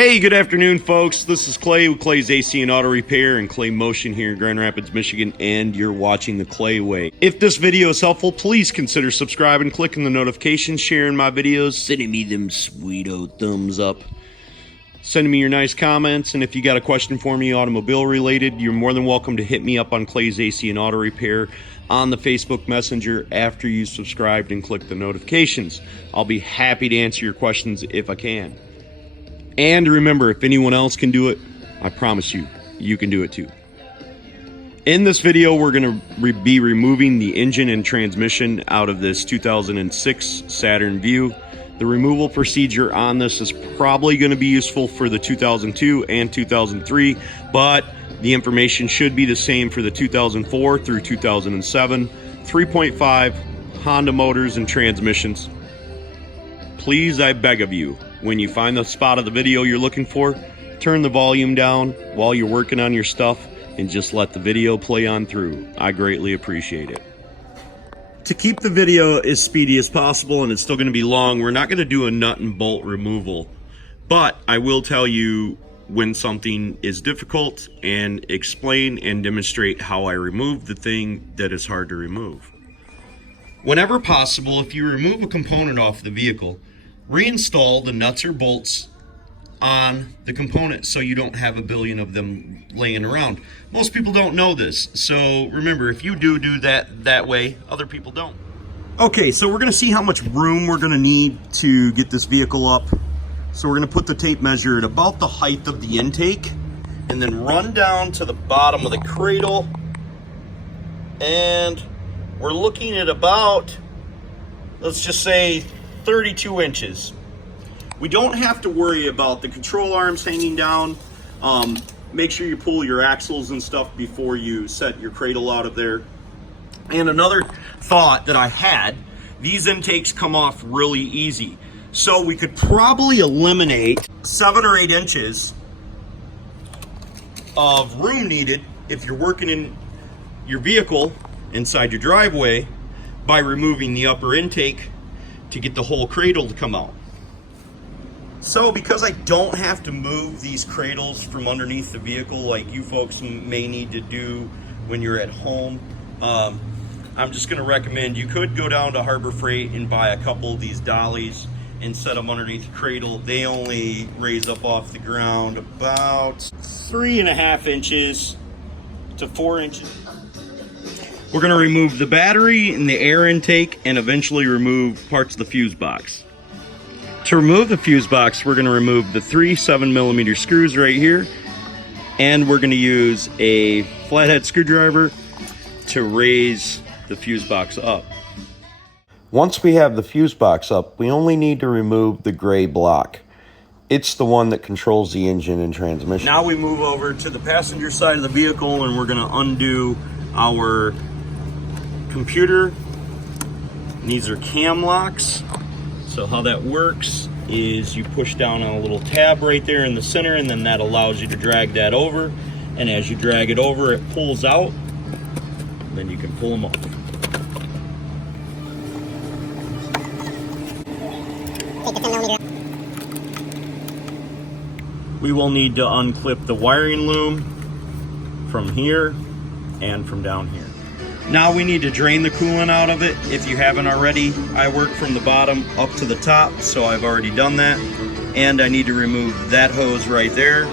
Hey, good afternoon, folks. This is Clay with Clay's AC and Auto Repair and Clay Motion here in Grand Rapids, Michigan, and you're watching The Clay Way. If this video is helpful, please consider subscribing, clicking the notifications, sharing my videos, sending me them sweet-o thumbs up, sending me your nice comments, and if you got a question for me, automobile related, you're more than welcome to hit me up on Clay's AC and Auto Repair on the Facebook Messenger after you subscribed and clicked the notifications. I'll be happy to answer your questions if I can. And remember, if anyone else can do it, I promise you, you can do it too. In this video, we're going to be removing the engine and transmission out of this 2006 Saturn Vue. The removal procedure on this is probably going to be useful for the 2002 and 2003, but the information should be the same for the 2004 through 2007 3.5 Honda motors and transmissions. Please, I beg of you, when you find the spot of the video you're looking for, turn the volume down while you're working on your stuff and just let the video play on through. I greatly appreciate it. To keep the video as speedy as possible, and it's still going to be long, we're not going to do a nut and bolt removal, but I will tell you when something is difficult and explain and demonstrate how I remove the thing that is hard to remove. Whenever possible, if you remove a component off the vehicle, reinstall the nuts or bolts on the component so you don't have a billion of them laying around. Most people don't know this, so remember, if you do that way, other people don't. Okay, so we're going to see how much room we're going to need to get this vehicle up. So we're going to put the tape measure at about the height of the intake and then run down to the bottom of the cradle, and we're looking at about, let's just say, 32 inches. We don't have to worry about the control arms hanging down. Make sure you pull your axles and stuff before you set your cradle out of there. And another thought that I had, these intakes come off really easy. So we could probably eliminate 7 or 8 inches of room needed if you're working in your vehicle inside your driveway by removing the upper intake to get the whole cradle to come out. So because I don't have to move these cradles from underneath the vehicle like you folks may need to do when you're at home, I'm just going to recommend you could go down to Harbor Freight and buy a couple of these dollies and set them underneath the cradle. They only raise up off the ground about 3.5 inches to 4 inches. We're going to remove the battery and the air intake and eventually remove parts of the fuse box. To remove the fuse box, we're going to remove the 3 7mm screws right here, and we're going to use a flathead screwdriver to raise the fuse box up. Once we have the fuse box up, we only need to remove the gray block. It's the one that controls the engine and transmission. Now we move over to the passenger side of the vehicle, and we're going to undo our computer. And these are cam locks. So how that works is you push down on a little tab right there in the center, and then that allows you to drag that over. And as you drag it over, it pulls out. Then you can pull them off. We will need to unclip the wiring loom from here and from down here. Now we need to drain the coolant out of it if you haven't already. I work from the bottom up to the top, so I've already done that. And I need to remove that hose right there.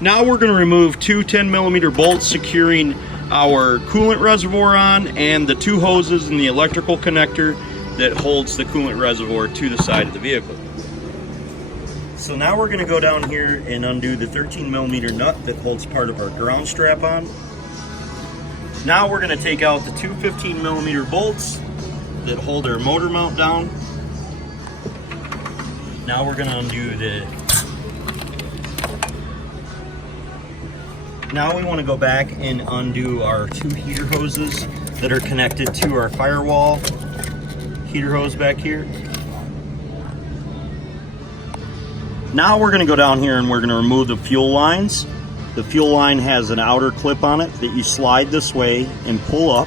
Now we're going to remove 2 10mm bolts securing our coolant reservoir on, and the 2 hoses and the electrical connector that holds the coolant reservoir to the side of the vehicle. So now we're going to go down here and undo the 13mm nut that holds part of our ground strap on. Now we're going to take out the 2 15mm bolts that hold our motor mount down. Now we're going to undo the... Now we want to go back and undo our 2 heater hoses that are connected to our firewall heater hose back here. Now we're going to go down here and we're going to remove the fuel lines. The fuel line has an outer clip on it that you slide this way and pull up,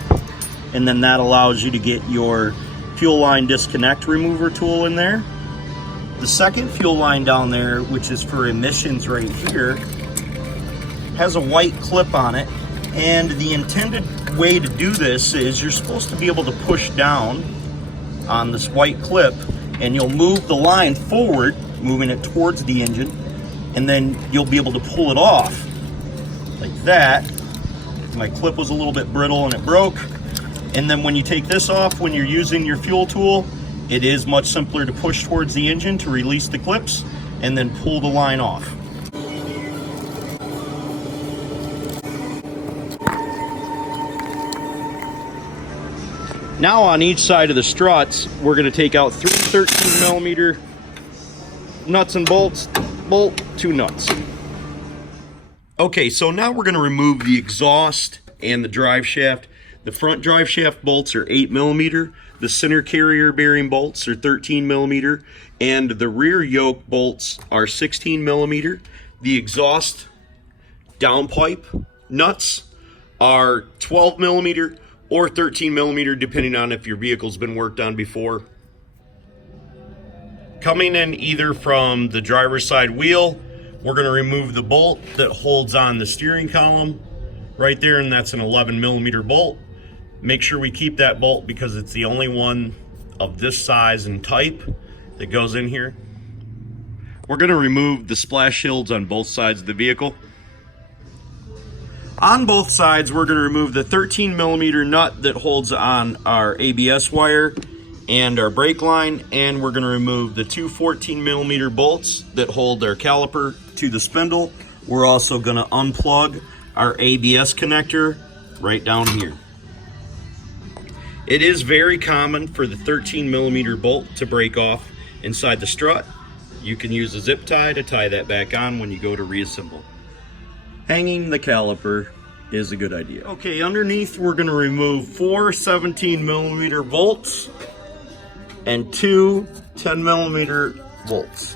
and then that allows you to get your fuel line disconnect remover tool in there. The second fuel line down there, which is for emissions right here, has a white clip on it. And the intended way to do this is you're supposed to be able to push down on this white clip, and you'll move the line forward, moving it towards the engine, and then you'll be able to pull it off like that. My clip was a little bit brittle and it broke. And then when you take this off, when you're using your fuel tool, it is much simpler to push towards the engine to release the clips and then pull the line off. Now on each side of the struts, we're going to take out 3 13mm nuts and bolts, bolt 2 nuts. Okay, so now we're going to remove the exhaust and the drive shaft. The front drive shaft bolts are 8mm, the center carrier bearing bolts are 13mm, and the rear yoke bolts are 16mm. The exhaust downpipe nuts are 12mm or 13mm, depending on if your vehicle's been worked on before. Coming in either from the driver's side wheel, we're going to remove the bolt that holds on the steering column right there, and that's an 11mm bolt. Make sure we keep that bolt because it's the only one of this size and type that goes in here. We're going to remove the splash shields on both sides of the vehicle. On both sides, we're going to remove the 13mm nut that holds on our ABS wire and our brake line, and we're going to remove the 2 14mm bolts that hold our caliper to the spindle. We're also going to unplug our ABS connector right down here. It is very common for the 13mm bolt to break off inside the strut. You can use a zip tie to tie that back on when you go to reassemble. Hanging the caliper is a good idea. Okay, underneath we're going to remove 4 17mm bolts and 2 10mm bolts.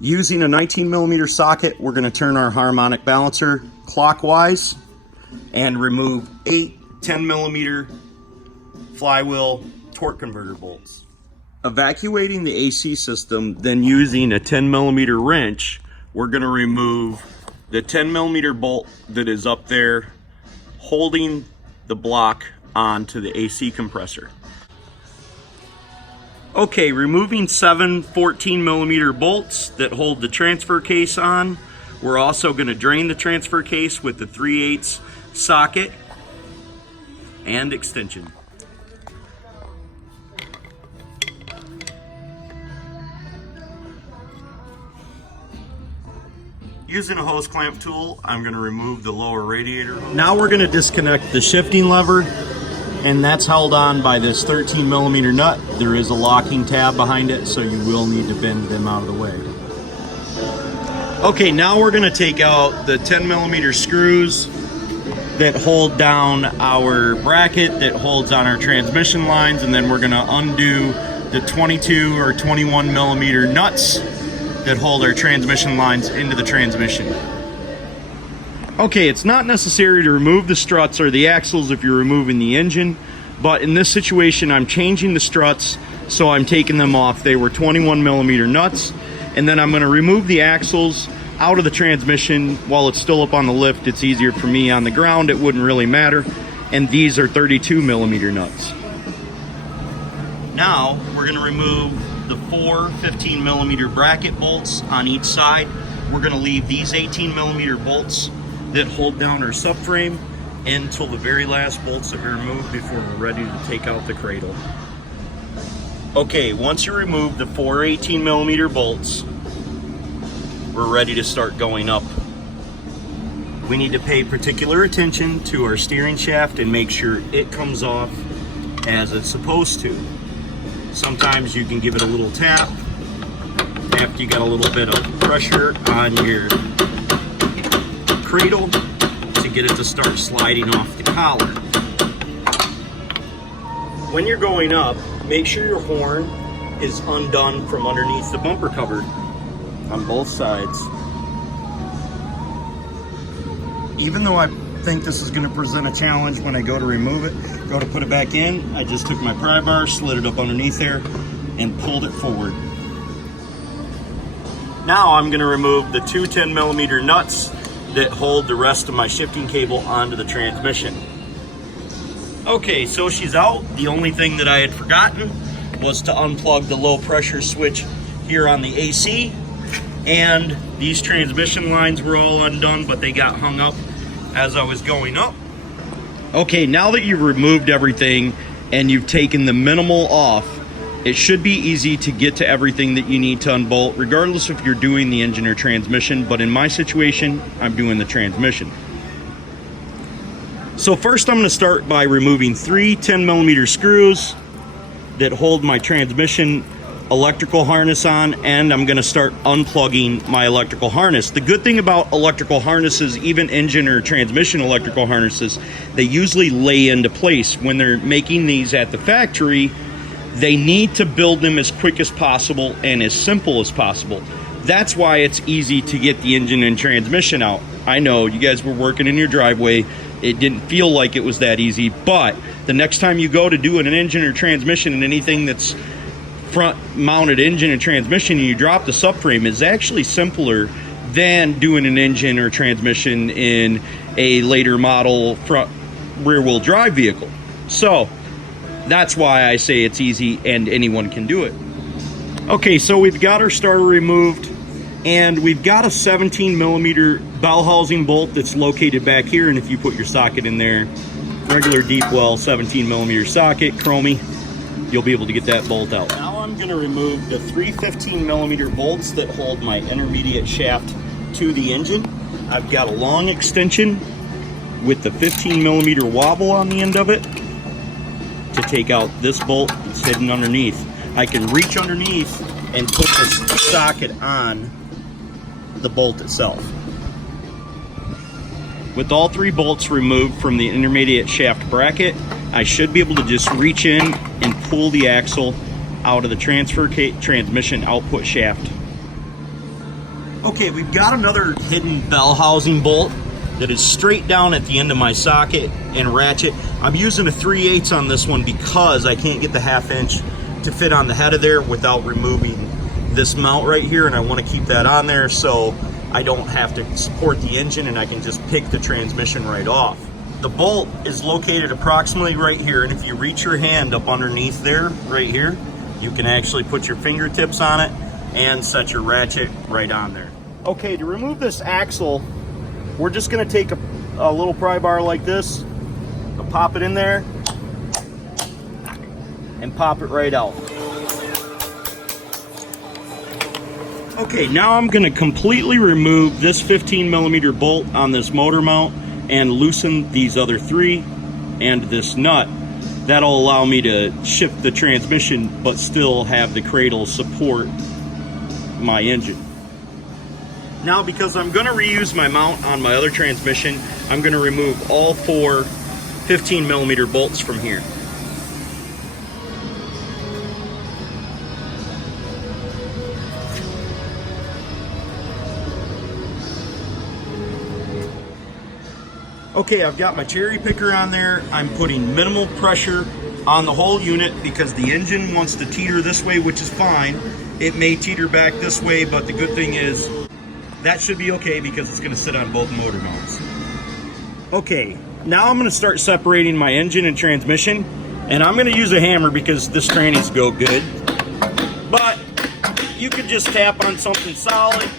Using a 19mm socket, we're going to turn our harmonic balancer clockwise and remove 8 10mm flywheel torque converter bolts. Evacuating the AC system, then using a 10mm wrench, we're going to remove the 10mm bolt that is up there holding the block onto the AC compressor. Okay, removing 7 14mm bolts that hold the transfer case on. We're also going to drain the transfer case with the 3/8 socket and extension. Using a hose clamp tool, I'm going to remove the lower radiator hose. Now we're going to disconnect the shifting lever, and that's held on by this 13mm nut. There is a locking tab behind it, so you will need to bend them out of the way. Okay, now we're going to take out the 10mm screws that hold down our bracket that holds on our transmission lines, and then we're going to undo the 22 or 21mm nuts that hold our transmission lines into the transmission. Okay, it's not necessary to remove the struts or the axles if you're removing the engine, but in this situation I'm changing the struts, so I'm taking them off. They were 21mm nuts, and then I'm going to remove the axles out of the transmission while it's still up on the lift. It's easier for me. On the ground it wouldn't really matter, and these are 32mm nuts. Now we're going to remove the 4 15mm bracket bolts on each side. We're going to leave these 18mm bolts that hold down our subframe until the very last bolts have been removed before we're ready to take out the cradle. Okay, once you remove the 4 18mm bolts, we're ready to start going up. We need to pay particular attention to our steering shaft and make sure it comes off as it's supposed to. Sometimes you can give it a little tap after you got a little bit of pressure on your cradle to get it to start sliding off the collar. When you're going up, make sure your horn is undone from underneath the bumper cover on both sides. Even though I think this is going to present a challenge when I go to remove it, go to put it back in, I just took my pry bar, slid it up underneath there, and pulled it forward. Now I'm going to remove the two 10mm nuts that hold the rest of my shifting cable onto the transmission. Okay, so she's out. The only thing that I had forgotten was to unplug the low pressure switch here on the AC, and these transmission lines were all undone, but they got hung up as I was going up. Okay, now that you've removed everything and you've taken the minimal off, it should be easy to get to everything that you need to unbolt, regardless if you're doing the engine or transmission, but in my situation, I'm doing the transmission. So first I'm going to start by removing three 10mm screws that hold my transmission electrical harness on, and I'm going to start unplugging my electrical harness. The good thing about electrical harnesses, even engine or transmission electrical harnesses, they usually lay into place. When they're making these at the factory, they need to build them as quick as possible and as simple as possible. That's why it's easy to get the engine and transmission out. I know you guys were working in your driveway. It didn't feel like it was that easy, but the next time you go to do an engine or transmission and anything that's front mounted engine and transmission and you drop the subframe, is actually simpler than doing an engine or transmission in a later model front rear wheel drive vehicle. So that's why I say it's easy and anyone can do it. Okay, so we've got our starter removed, and we've got a 17mm bell housing bolt that's located back here, and if you put your socket in there, regular deep well 17mm socket, chromey, you'll be able to get that bolt out. Now I'm going to remove the three 15mm bolts that hold my intermediate shaft to the engine. I've got a long extension with the 15mm wobble on the end of it to take out this bolt that's hidden underneath. I can reach underneath and put this socket on the bolt itself. With all three bolts removed from the intermediate shaft bracket, I should be able to just reach in and pull the axle out of the transmission output shaft. Okay, we've got another hidden bell housing bolt that is straight down at the end of my socket and ratchet. I'm using a 3/8 on this one because I can't get the 1/2 inch to fit on the head of there without removing this mount right here, and I want to keep that on there so I don't have to support the engine and I can just pick the transmission right off. The bolt is located approximately right here, and if you reach your hand up underneath there, right here, you can actually put your fingertips on it and set your ratchet right on there. Okay, to remove this axle, we're just going to take a little pry bar like this, pop it in there, and pop it right out. Okay, now I'm going to completely remove this 15mm bolt on this motor mount and loosen these other three and this nut. That'll allow me to shift the transmission but still have the cradle support my engine. Now, because I'm going to reuse my mount on my other transmission, I'm going to remove all four 15mm bolts from here. Okay, I've got my cherry picker on there. I'm putting minimal pressure on the whole unit because the engine wants to teeter this way, which is fine. It may teeter back this way, but the good thing is that should be okay because it's going to sit on both motor mounts. Okay, now I'm going to start separating my engine and transmission, and I'm going to use a hammer because this trannies go good. But you could just tap on something solid,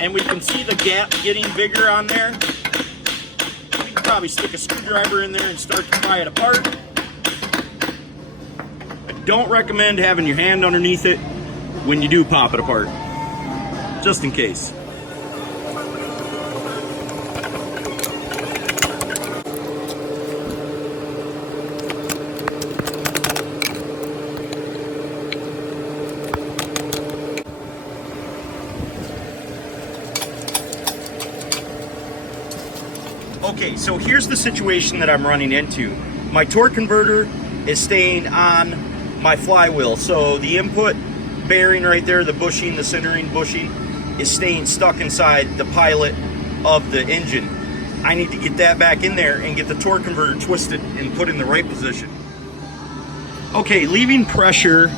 and we can see the gap getting bigger on there. Probably stick a screwdriver in there and start to pry it apart. I don't recommend having your hand underneath it when you do pop it apart, just in case. Okay, so here's the situation that I'm running into. My torque converter is staying on my flywheel, so the input bearing right there, the bushing, the centering bushing, is staying stuck inside the pilot of the engine. I need to get that back in there and get the torque converter twisted and put in the right position. Okay, leaving pressure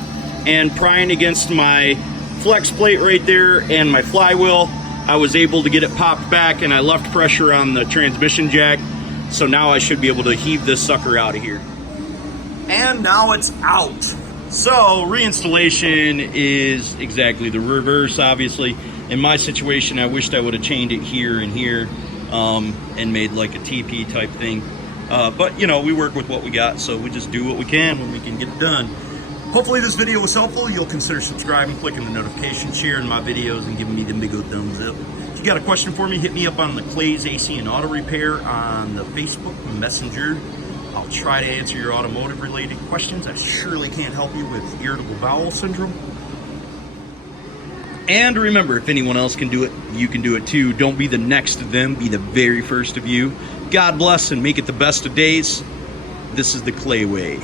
and prying against my flex plate right there and my flywheel. I was able to get it popped back, and I left pressure on the transmission jack. So now I should be able to heave this sucker out of here. And now it's out. So reinstallation is exactly the reverse, obviously. In my situation, I wished I would have chained it here and here and made like a TP type thing. But you know, we work with what we got, so we just do what we can when we can get it done. Hopefully this video was helpful. You'll consider subscribing, clicking the notification, sharing my videos, and giving me the big old thumbs up. If you got a question for me, hit me up on the Clay's AC and Auto Repair on the Facebook Messenger. I'll try to answer your automotive related questions. I surely can't help you with irritable bowel syndrome. And remember, if anyone else can do it, you can do it too. Don't be the next of them, be the very first of you. God bless and make it the best of days. This is the Clay Way.